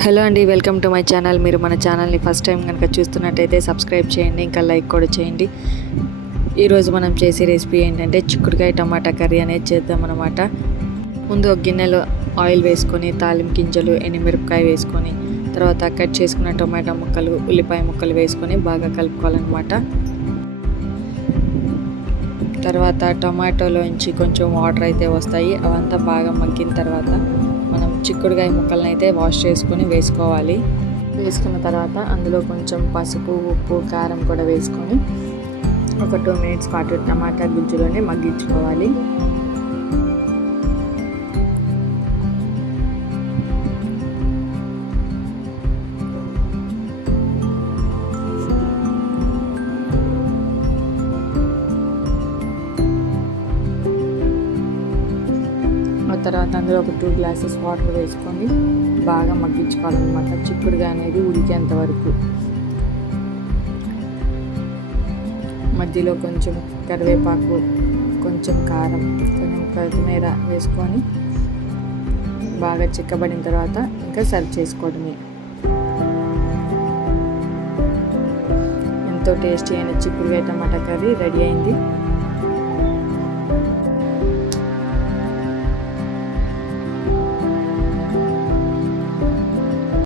Hello అండి, welcome to my channel. మీరు మన ఛానల్ని ఫస్ట్ టైం కనుక చూస్తున్నట్టయితే సబ్స్క్రైబ్ చేయండి, ఇంకా లైక్ కూడా చేయండి. ఈరోజు మనం చేసే రెసిపీ ఏంటంటే చిక్కుడుకాయ టమాటా కర్రీ అనేది చేద్దామన్నమాట. ముందు ఒక గిన్నెలో ఆయిల్ వేసుకొని తాలింపు గింజలు, ఎండుమిరపకాయ వేసుకొని తర్వాత కట్ చేసుకున్న టమాటా ముక్కలు, ఉల్లిపాయ ముక్కలు వేసుకొని బాగా కలుపుకోవాలన్నమాట. తర్వాత టమాటోలోంచి కొంచెం వాటర్ అయితే వస్తాయి. అవంతా బాగా మగ్గిన తర్వాత మనం చిక్కుడుకాయ ముక్కలను అయితే వాష్ చేసుకొని వేసుకోవాలి. వేసుకున్న తర్వాత అందులో కొంచెం పసుపు, ఉప్పు, కారం కూడా వేసుకొని ఒక 2 మినిట్స్ పాటు టమాటా గుజ్జులోనే మగ్గించుకోవాలి. తర్వాత అందులో ఒక 2 గ్లాసెస్ వాటర్ వేసుకొని బాగా మగ్గించుకోవాలన్నమాట. చిక్కుడుగా అనేది ఉడికేంత వరకు. మధ్యలో కొంచెం కరివేపాకు, కొంచెం కారం, కొంచెం కొత్తిమీర వేసుకొని బాగా చిక్కబడిన తర్వాత ఇంకా సర్వ్ చేసుకోవడమే. ఎంతో టేస్టీ అయిన చిక్కుడుకాయ టమాటా కర్రీ రెడీ అయింది.